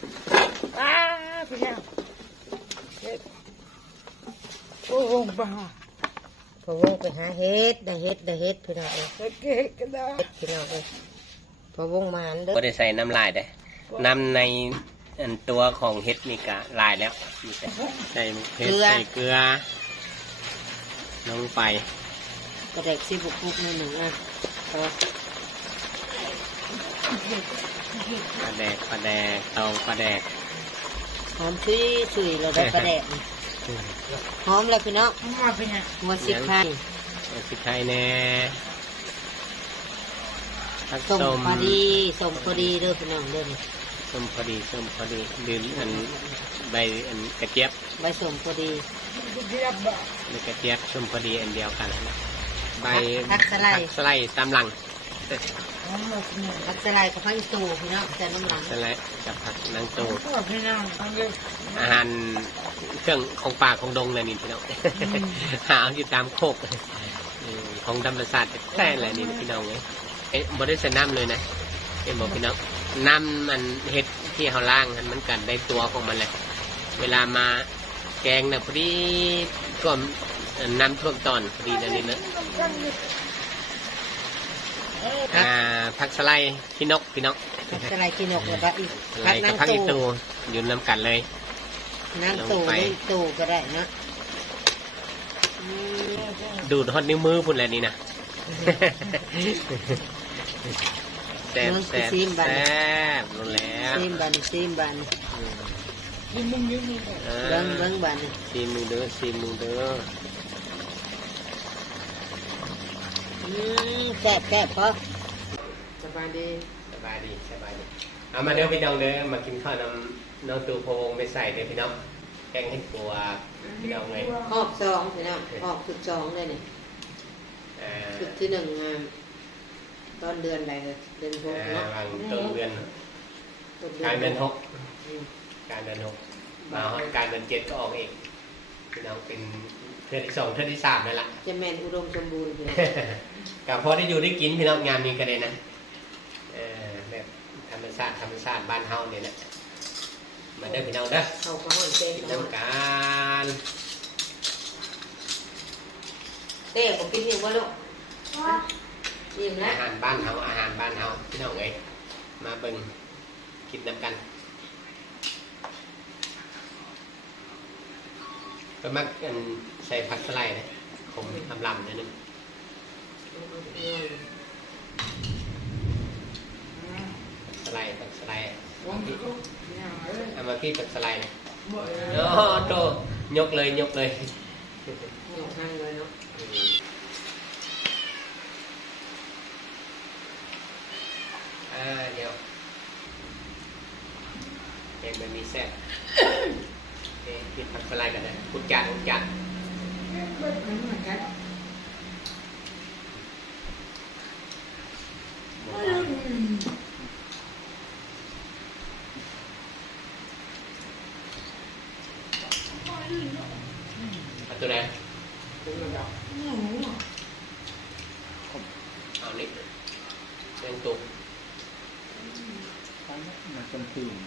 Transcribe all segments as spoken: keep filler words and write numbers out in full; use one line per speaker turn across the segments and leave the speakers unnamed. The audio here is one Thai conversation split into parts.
อ้าพี่น้องเฮ็ดโอ้โหบ้าพอวงไปหาเฮ็ดได้เฮ็ดได้เฮ็ดพี่น้องเอ้ยเฮ็ดเฮ็ดก็ได้พี่น้องเอ้ยพอวงมาอันเด้อ
ก็ได้ใส่น้ำลายได้น้ำในอันตัวของเฮ็ดนี่กะลายแล้วนี่ใส่ใส่เฮ็ดใส่เกลือลงไป
กระเด็กสิบุกบุกในหนึ่งอ่ะพอ
ปลาแดกปลาแดกตองปลาแดก
หอมชุยชุยเราได้กระเด็กหอมแล้วพี่น้องมาเป็นไงมาสิไข่
สิไข่แน่ผัก
ส้ม
ส้ม
พอดีส้มพอดีเด้อพี่น้องเด้อ
ส้มพอดีส้มพอดีดื่มอันใบอันกระเจี๊ยบ
ใบส้มพอดี
ใบกระเจี๊ยบส้มพอดีอันเดียวกันนะใบ
ผักสไลด์
ผักสไลด์ตามหลัง
ผักสไลด์กับผักอีตูพี่น้องแต่น้ำหลัง
สไลด์กับผักนางตู
พี่น้อง
อาหารเครื่องของป่าของดงเลยนี่พี่น้องหาเอาอยู่ตามโคกของธรรมศาสตร์แท้เลยนี่พี่น้องเลยเอ๊ะบ่ได้ใส่น้ำเลยนะเอ็มบอกพี่น้องน้ำมันเห็ดที่เขาล่างมันกันได้ตัวของมันเลยเวลามาแกงนะพอดีก็น้ำท่วมตอนพอดีนั่นนี่นะอ่าผักสไลด์ขี้นกพี่น้อง
ผักสไลด์ขี้นกแล้วก็อีก
สไลด์กับผักอีตูยืนน้ำกันเลย
น้ำตูนี่ตูก็ได้นะ
ดูดฮอตนิ้วมือพุ่นแหละนี่นะแซ่บแซ่บแซ่บรู้แล้ว
ซีมบันซีมบัน
เบิ้ง
เบิ้งเบิ้งบัน
ซีมือเด้อซีมือเด้อ
แซ่บแซ่บพอสบายดี
สบายดีสบายดีเอามาเด้อพี่น้องเด้อมากินข้าวน้ำน้องตูโพงไม่ใส่เด้อพี่น้องแกงเห็ดปัวพี่น้องเลย
หอบสองพี่น้องหอบสุดสองเลยนี่สุดที่หนึ่งตอนเดือนอะไรเลยเดือนหกเนาะ
วางต้นเดือนการเดือนหกการเดือนหกมาการเดือนเจ็ดก็ออกเองพี่น้องเป็นเทือที่สองเทือที่สามนั่นแหละ
จะแมนอุดมสมบูรณ์พี่น้อง
กับพอได้อยู่ได้กินพี่น้องงานนี้ก็ได้นะแบบธรรมชาติธรรมชาติบ้านเฮาเนี่ยแหละมาเด้อพี่น้องเด้อ
เขาก็ห่อนเต้น
กินน้ำกัน
เต้ผมกินหิววะลูกอิ่มแล้
อาว หารบ้านเฮาอาหารบ้านเฮาพี่น้องเอ้ยมาเบิ่งกินน้ำกันก็มักกันใส่ผักสไลด์นะผมทำลำนิดนึงสไลด์ผักสไลด์เอามาพี่ผักสไลด์นะโอ้โตยกเลยยกเลย
หนูให้เลยเนาะ
อ่าเดี๋ยวเป็นมันมีแซ่บเอ๊ะกินผักสไลด์กันนะพุดจานพุดจานเอาตัวไหนเอานี่เรื่องตุก
มาจนตื่น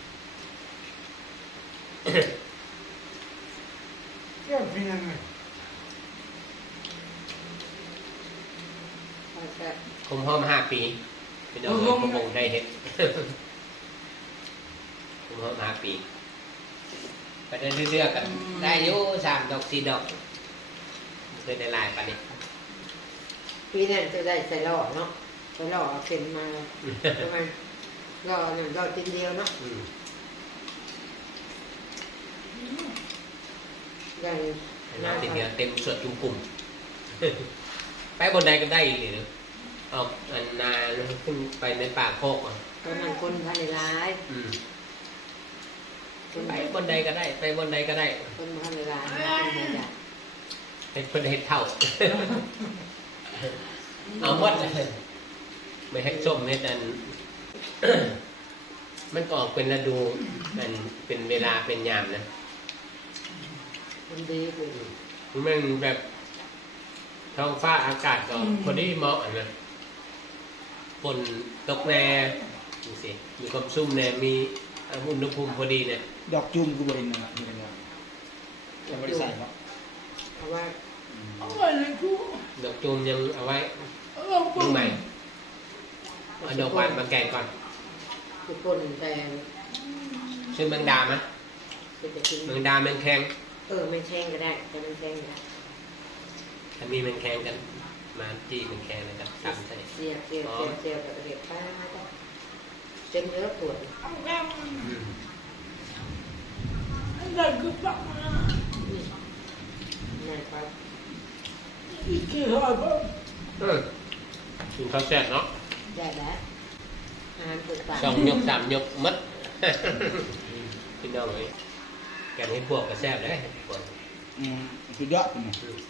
คมห้อมห้าปีเป็นเอาเงินประมงได้เห็ดคมห้อมห้าปีไปเดินเรื่อยๆกันได้อยู่สามดอกสี่ดอกเคยได้ลายปะนี่
ปีนั้นจะได้ใส่หล่อเนาะใส่หล่อเข็มมาทำไมหล่อหนึ่งหล่อจริงเดียวเนาะอย่าง
น้ำติดเดียวเต็มเสือจุ่มกลุ่มไปบนใดก็ได้อีกเลยออกอันนาขึ้นไปในป่าโคกอ่ะ
ตอนนั้นคนภายในร้าย
ไปบนใดก็ได้ไปบนใดก็ได้
คนภายในร้ายคนภายใน
เป็นคนเห็ดเท่าเอาหมดเลยไม่ให้ส้มเม็ดนั้นมันก็ออกเป็นฤดูมันเป็นเวลาเป็นยามนะ
คนดีเลย
มันแบบท้องฟ้าอากาศก็พอดีเหมาะนะฝนตกแน่ดูสิมีความซุ่มแน่มีเอาอุณหภูมิพอดีเนี่ย
ดอกจุ่มกูบริเวณนั้นอยู่ในนั้นยังไม่ได้ใส่ครับ
เพราะว่า
ดอกจูมยังเอาไว้มือใหม่เอาดอกหวานมาแกงก่อน
คือคนแต่
ซึ่งแมงดาไหม
จะจะกิน
แมงดาแมงแคง
เออไม่แช่งก็ได้แต่มันแช่งก็ได้
ถ้ามีแมงแคงกันมาจี้แมงแคงเลยครับตำใส่
เสียบเสียบเสียบเสียบกับเด็กป้าจ้ะจนเนื้อปวด
อืม
นั่นครับ
เออกินข้าวแซ่บเนาะ
ได้แล้วอาหารปวดปาก
สองยกสามยกมัด พี่น้องเลยแกงให้พวกก็แซ่บเลยพวก
อืมสุดยอดเลย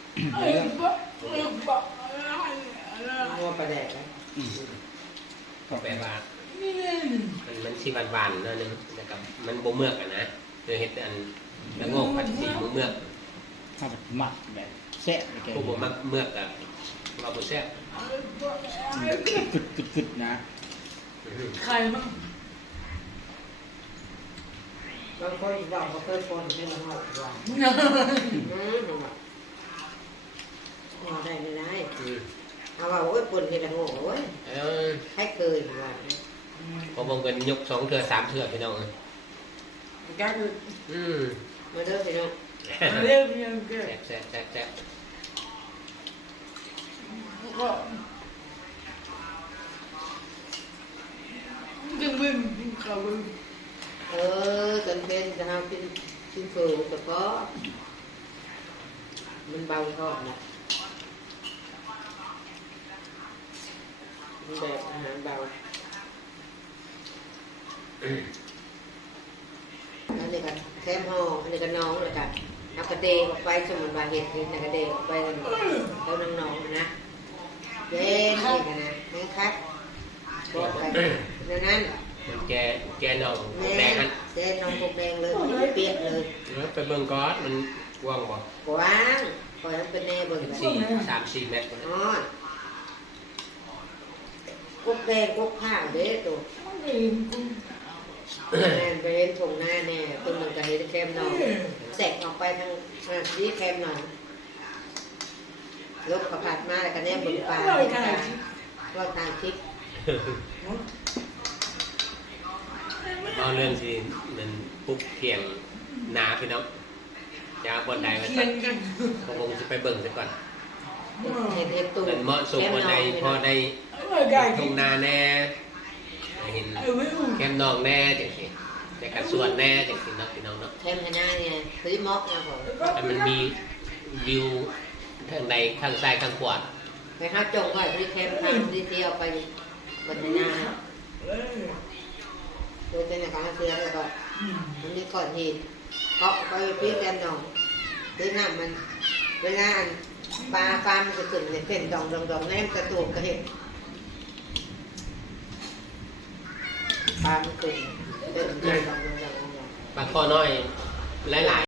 งัวปลาแดกนะ
ก็แปลว่ามันมันสีหวานๆนั่นนึงนะครับมันบ่เมือกอะนะเดี๋ยวเห็ดอันแล้วงอกผัดสีบ่เมือก
ข้าวผัดหมักแบบแซ่บเลยแก
ผู้บ่มักเมือกอะเราบ่แซ่บ
กึดกึดกึดกึดนะ
ใครมั้งบางคนบอกเขาเคยปนให้เราหอกว่าอืมหอกได้ไม่ได้
อืม
เอาว่าโอ้ยปนให้เราหอกโอ้ย
เออ
ให้เคยว่า
พอวงเงินยกสองเทื่อสามเทื่อพี่น้องเอ้ย
ก็คือ
อืม
มาเด้อพี่น้อง
แซ่บแซ่บแซ่บแซ่บ
เออจนเป็นจะทำกินกินฝืนแต่ก็มันเบาท้องนะมันแบบอาหารเบาอันนี้ก็แซมห่ออันนี้ก็น้องเลยค่ะเอากระเดงออกไปสมุนไพรเห็ดเห็ดนะกระเดงออกไปแล้วน้องๆนะเย็นนี่กันนะนี่ครับบอกไปดังนั้น
มันแกแกหน่อง
แม่
แดงอัน
เจ๊น้องพวกแดงเลยเปียกเลย
แล้วไปเบิ่งก้อนมันกว้างบ่
กว้างปล่อยให้เป็นแน่เบิ่ง
เป็น
ไป
สี่สามสี่เมตร
อ๋อพวกแดงพวกข้าวเด้ตัวแน่ไปเห็นทงหน้าแน่ต้นหนึ่งก็เห็นแคมหนองแสกออกไปทางนี้แคมหนองลบกระผัดมาแล้วก็แน่เบิ่งปลาเห็นปลาว่าตามคลิป
เอาเรื่องสิมันปุ๊บเพียงหนาพี่น้องจะเอาบนใดมาสักก็คงจะไปเบิ่งซะก่อน
เห็นเห็นตัว
มันเหมาะสมบนใดพอได้ทุ่งนาแน่เห็นแคมนองแน่จังสิแต่กระส่วนแน่จังสิเนาะพี่น้องเนาะ
แคมหน้าเนี่ยซื้อม็อกนะผม
แต่มันมีวิวทางใดข้างซ้ายข้างขวา
ไปหาจงไว้ที่แคมทางที่เที่ยวไปบนหน้าโดยเป็นการเสือแล้วก็มันมีก่อนหินเกาะไปพี่แคมหนองที่น้ำมันเวลาปลาปลามันจะขึ้นเนี่ยเป็นดองดองดองแนมกระตูกกระเห็ดปลามันขึ้นเป็นดองดองดองดอง
บางข้อน้อยหลายๆ